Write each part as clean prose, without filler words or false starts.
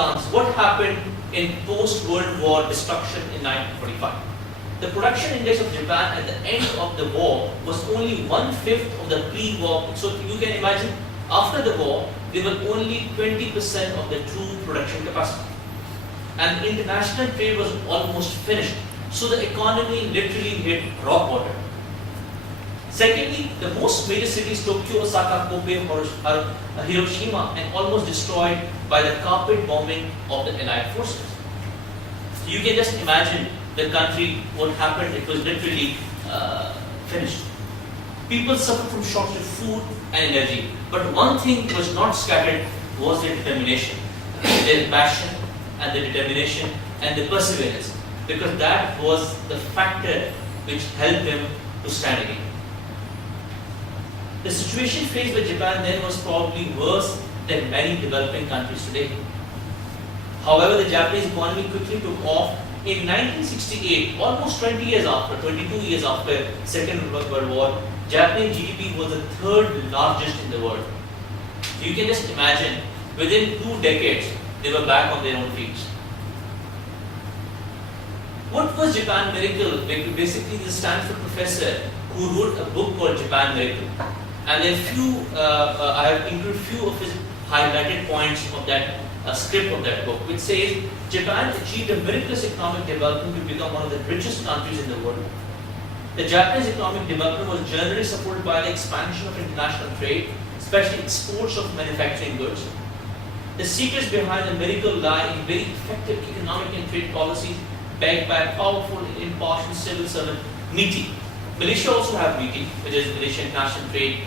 glance, what happened in post-World War destruction in 1945? The production index of Japan at the end of the war was only 1/5 of the pre-war. So you can imagine, after the war, they were only 20% of the true production capacity. And international trade was almost finished. So the economy literally hit rock bottom. Secondly, the most major cities, Tokyo, Osaka, Kobe, Hiroshima, and almost destroyed by the carpet bombing of the Allied forces. So you can just imagine the country, what happened, it was literally finished. People suffered from shortage of food and energy. But one thing that was not scattered was their determination, their passion and the determination and the perseverance. Because that was the factor which helped them to stand again. The situation faced by Japan then was probably worse than many developing countries today. However, the Japanese economy quickly took off. In 1968, almost 22 years after Second World War, Japanese GDP was the third largest in the world. So you can just imagine, within 2 decades, they were back on their own feet. What was Japan Miracle? Basically, the Stanford professor who wrote a book called Japan Miracle. And then I have included few of his highlighted points of that script of that book, which says Japan achieved a miraculous economic development to become one of the richest countries in the world. The Japanese economic development was generally supported by the expansion of international trade, especially exports of manufacturing goods. The secrets behind the miracle lie in very effective economic and trade policies backed by a powerful and impartial civil servant, MITI. Malaysia also have MITI, which is Malaysian International Trade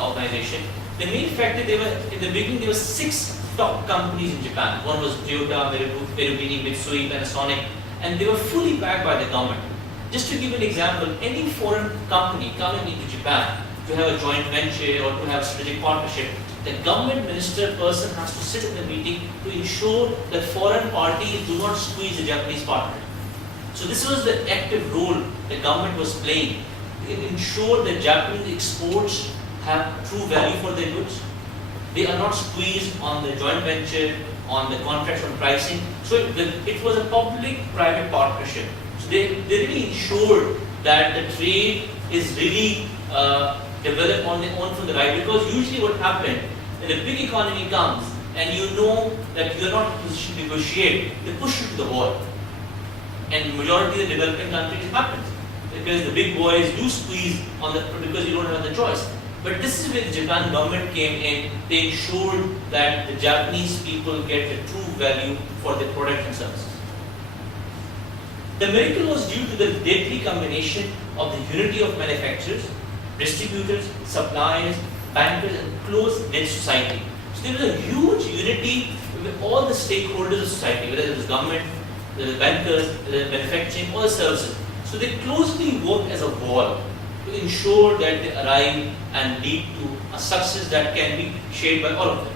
Organization. The main factor, in the beginning there were 6 top companies in Japan. One was Toyota, Marubeni, Mitsui, Panasonic, and they were fully backed by the government. Just to give an example, any foreign company coming into Japan to have a joint venture or to have a strategic partnership, the government minister person has to sit in the meeting to ensure that foreign parties do not squeeze the Japanese partner. So this was the active role the government was playing to ensure that Japanese exports have true value for their goods. They are not squeezed on the joint venture, on the contracts, on pricing. So it was a public-private partnership. So they really ensured that the trade is really developed on their own from the right. Because usually what happened, when a big economy comes and you know that you are not in a position to negotiate, they push you to the wall. And the majority of the developing countries it happens. Because the big boys do squeeze on because you don't have the choice. But this is where the Japan government came in. They ensured that the Japanese people get the true value for their products and services. The miracle was due to the deadly combination of the unity of manufacturers, distributors, suppliers, bankers, and close-knit society. So there was a huge unity with all the stakeholders of society, whether it was government, the bankers, the manufacturing, all the services. So they closely work as a wall to ensure that they arrive and lead to a success that can be shared by all of them.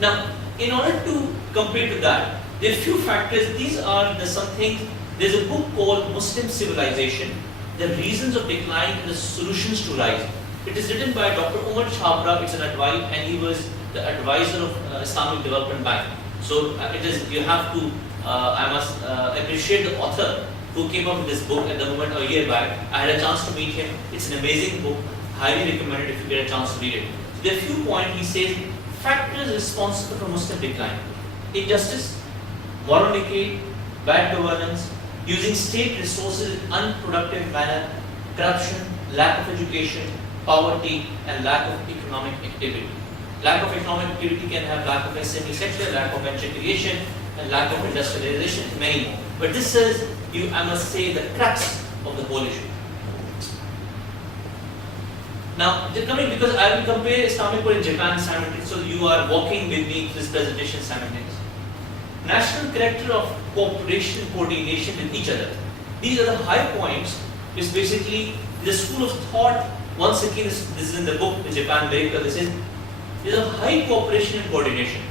Now, in order to compare to that, there are few factors. These are some things. There's a book called Muslim Civilization, The Reasons of Decline and the Solutions to Rise. It is written by Dr. Umar Chhabra. It's an advice, and he was the advisor of Islamic Development Bank. So you have to, I must appreciate the author who came up with this book at the moment a year back. I had a chance to meet him. It's an amazing book. Highly recommended if you get a chance to read it. So there are a few points. He says, factors responsible for Muslim decline: injustice, moral decay, bad governance, using state resources in unproductive manner, corruption, lack of education, poverty, and lack of economic activity. Lack of economic activity can have lack of SME sector, lack of venture creation, and lack of industrialization, and many more. But this is, I must say, the crux of the whole issue. Now, because I will compare Islamic world in Japan simultaneously, so you are walking with me through this presentation simultaneously. National character of cooperation and coordination with each other. These are the high points, which basically the school of thought, once again, this is in the book, the Japan Miracle, this is, there's a high cooperation and coordination.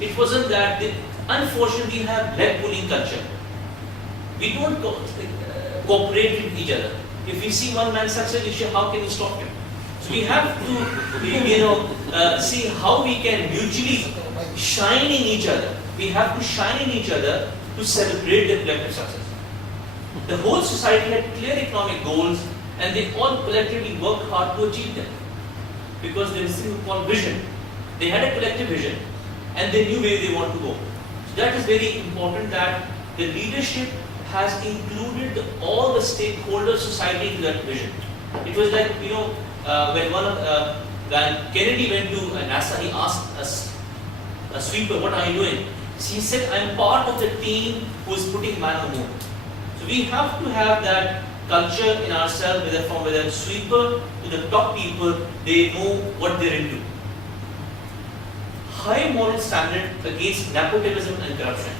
It wasn't that, unfortunately, we have leg pulling culture. We don't cooperate with each other. If we see one man succeed, how can we stop him? So So we have to, see how we can mutually shine in each other. We have to shine in each other to celebrate the collective success. The whole society had clear economic goals and they all collectively worked hard to achieve them. Because there is something called vision. They had a collective vision and they knew where they want to go. So that is very important that the leadership has included all the stakeholders society into that vision. It was like, when Kennedy went to NASA, he asked a sweeper, what are you doing? He said, I am part of the team who is putting man on the moon. So we have to have that culture in ourselves, whether a sweeper to the top people, they know what they're into. High moral standard against nepotism and corruption.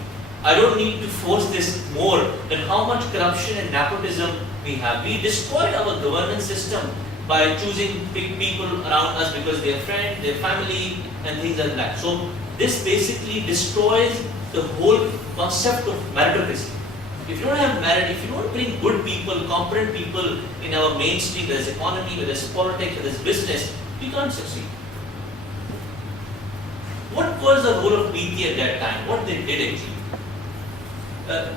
I don't need to force this more than how much corruption and nepotism we have. We destroyed our governance system by choosing people around us because they are friends, their family, and things like that. So this basically destroys the whole concept of meritocracy. If you don't have merit, if you don't bring good people, competent people in our mainstream, whether it's economy, whether it's politics, whether it's business, we can't succeed. What was the role of BT at that time? What they did actually?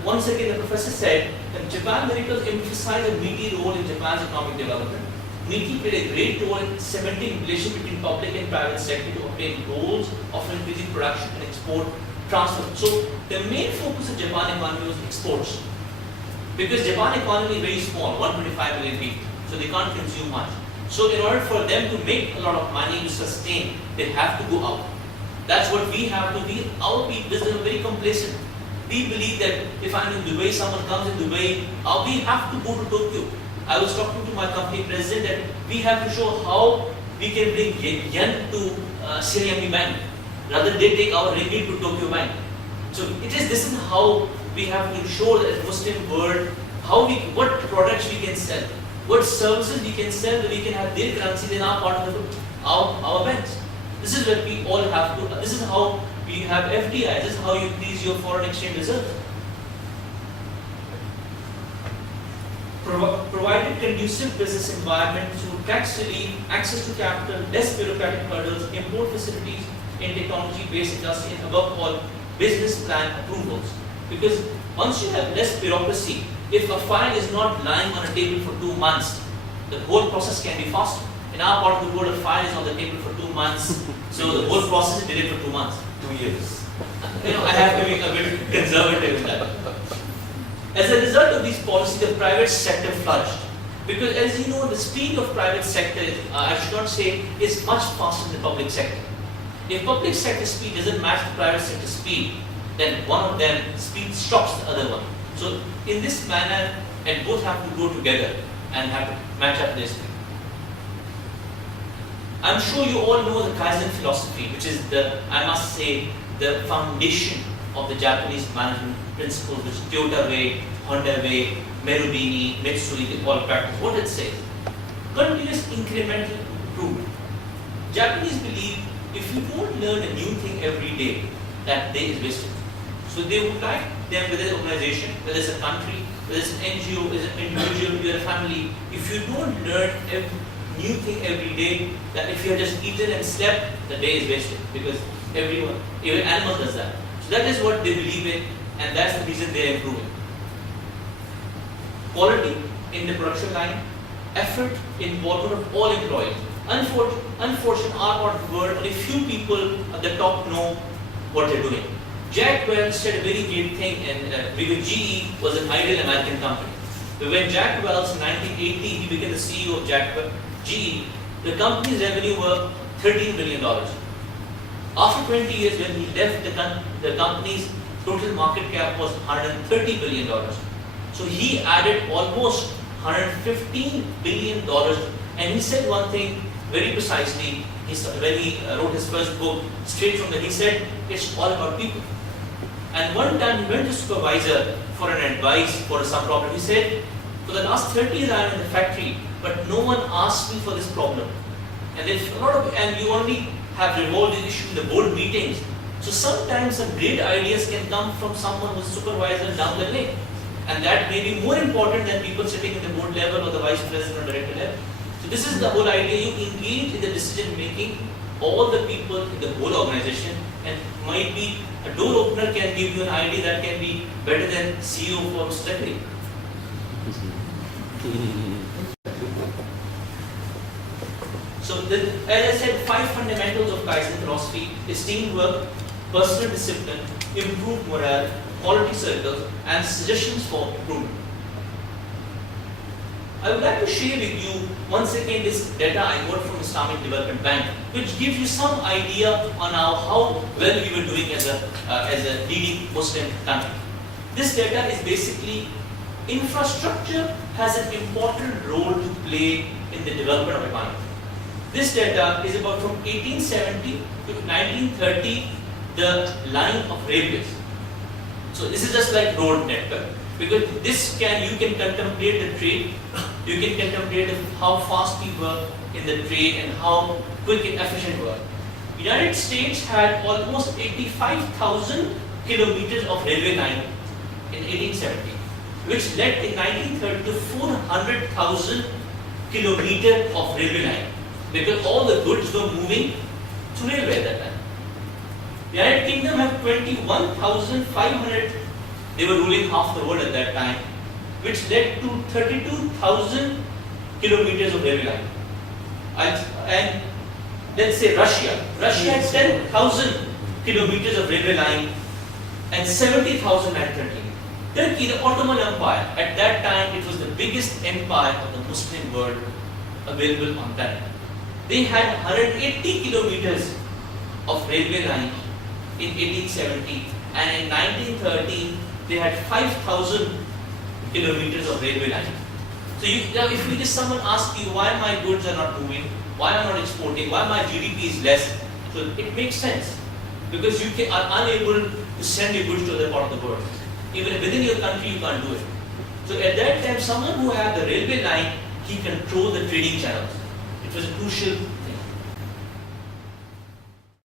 Once again, the professor said that Japan miracles emphasize a meaty role in Japan's economic development. MITI played a great role in cementing relation between public and private sector to obtain goals of increasing production and export transfer. So the main focus of Japan economy was exports. Because Japan economy is very small, 125 million people, so they can't consume much. So in order for them to make a lot of money to sustain, they have to go out. That's what we have to be. Our people are very complacent. We believe that if I'm in Dubai, someone comes in Dubai, we have to go to Tokyo. I was talking to my company president that we have to show how we can bring yen to Siam Bank. Rather they take our ringgit to Tokyo Bank. So this is how we have to show that Muslim world what products we can sell, what services we can sell, that we can have their currency in our part of our banks. This is what we all have to. This is how we have FDI. This is how you increase your foreign exchange reserves. Provided conducive business environment through tax relief, access to capital, less bureaucratic hurdles, import facilities in technology-based industry, and above all, business plan approvals. Because once you have less bureaucracy, if a file is not lying on a table for 2 months, the whole process can be faster. In our part of the world, a file is on the table for 2 months, so the whole process is delayed for 2 months, 2 years. I have to be a bit conservative in that. As a result of these policies, the private sector flourished. Because as you know, the speed of private sector, I should not say, is much faster than the public sector. If public sector speed doesn't match the private sector speed, then one of them speed stops the other one. So in this manner, and both have to go together and have to match up their speed. I'm sure you all know the Kaizen philosophy, which is I must say, the foundation of the Japanese management principles, which Toyota Way, Honda Way, Marubeni, Mitsui, they all practice. What it says? Continuous incremental improvement. Japanese believe if you don't learn a new thing every day, that day is wasted. So they would like them, whether it's an organization, whether it's a country, whether it's an NGO, whether it's an individual, you're a family, if you don't learn a new thing every day, that if you have just eaten and slept, the day is wasted. Because even animal does that. So that is what they believe in, and that's the reason they are improving. Quality in the production line, effort, involvement of all employees. Unfortunately, our part of the world, only few people at the top know what they're doing. Jack Welch said a very great thing, and because GE was an ideal American company. But when Jack Welch in 1980, he became the CEO of GE, the company's revenue were $13 billion. After 20 years, when he left the company's total market cap was $130 billion. So he added almost $115 billion. And he said one thing very precisely, when he wrote his first book, straight from he said, it's all about people. And one time he went to supervisor for an advice for some problem. He said, for the last 30 years I am in the factory, but no one asked me for this problem. And you only have revolved the issue in the board meetings. So sometimes some great ideas can come from someone who's supervisor down the lane. And that may be more important than people sitting in the board level or the vice president or director level. So this is the whole idea. You engage in the decision making, all the people in the whole organization, and might be a door opener can give you an idea that can be better than CEO for Secretary. So as I said, 5 fundamentals of Kaizen philosophy is teamwork, personal discipline, improved morale, quality circles, and suggestions for improvement. I would like to share with you once again this data I got from Islamic Development Bank, which gives you some idea on how well we were doing as a leading Muslim country. This data is basically infrastructure has an important role to play in the development of economy. This data is about from 1870 to 1930, the line of railways. So this is just like road network, because you can contemplate the trade, you can contemplate how fast we work in the trade and how quick and efficient we work. United States had almost 85,000 kilometers of railway line in 1870, which led in 1930 to 400,000 kilometers of railway line, because all the goods were moving through railway at that time. The United Kingdom had 21,500, they were ruling half the world at that time, which led to 32,000 kilometers of railway line. And let's say Russia had 10,000 kilometers of railway line and 70,000 at Turkey, the Ottoman Empire, at that time it was the biggest empire of the Muslim world available on planet. They had 180 kilometers of railway line in 1870, and in 1930 they had 5,000 kilometers of railway line. So if someone asks you why my goods are not moving, why I'm not exporting, why my GDP is less, so it makes sense, because you are unable to send your goods to other part of the world. Even within your country you can't do it. So at that time, someone who had the railway line, he controlled the trading channels. It was a crucial